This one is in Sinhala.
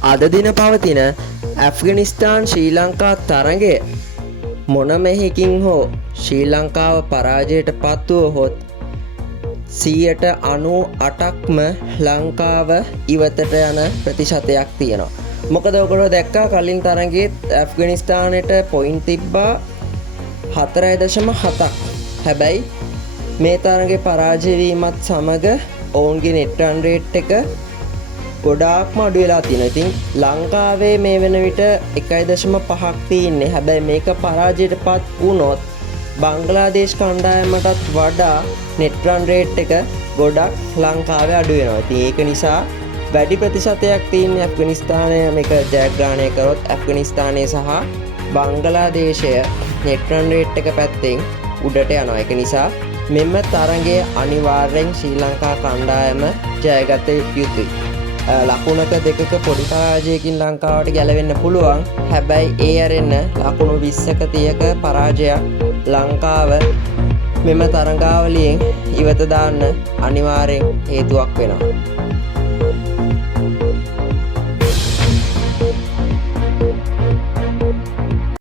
අද දින පවතින ඇෆ්ගනිස්තාන් ශ්‍රී ලංකා තරගය මොන මෙහෙකින් හෝ ශ්‍රී ලංකාව පරාජයට පත්වුවහොත් 98%ක්ම ලංකාව ඉවතට යන ප්‍රතිශතයක් තියෙනවා. මොකද ඔයගොල්ලෝ දැක්කා කලින් තරගයේත් ඇෆ්ගනිස්තානයට පොයින්ට් තිබ්බා 4.7ක්. හැබැයි මේ තරගයේ පරාජය වීමත් සමග ඔවුන්ගේ net run rate එක ගොඩාක්ම අඩු වෙලා තියෙනවා. ඉතින් ලංකාවේ මේ වෙන විට 1.5ක් තියෙන්නේ. හැබැයි මේක පරාජයටපත් වුණොත් බංග්ලාදේශ කණ්ඩායමටත් වඩා net run rate එක ගොඩක් ලංකාවේ අඩු වෙනවා. ඉතින් ඒක නිසා වැඩි ප්‍රතිශතයක් තියෙන ඇෆ්ගනිස්තානය මේක ජයග්‍රහණය කරොත් ඇෆ්ගනිස්තානය සහ බංග්ලාදේශය net run rate එක පැත්තෙන් උඩට යනවා. ඒක නිසා මෙම තරගය අනිවාර්යෙන් ශ්‍රී ලංකා කණ්ඩායම ජයගත යුතුයි. ලකුණක දෙකක පොඩි පරාජයකින් ලංකාවට ගැලවෙන්න පුළුවන්. හැබැයි ඒ ඇරෙන්න ලකුණු 20ක 30ක පරාජයක් ලංකාව මෙම තරගාවලියෙන් ඉවත දාන්න අනිවාර්යෙන් හේතුවක් වෙනවා.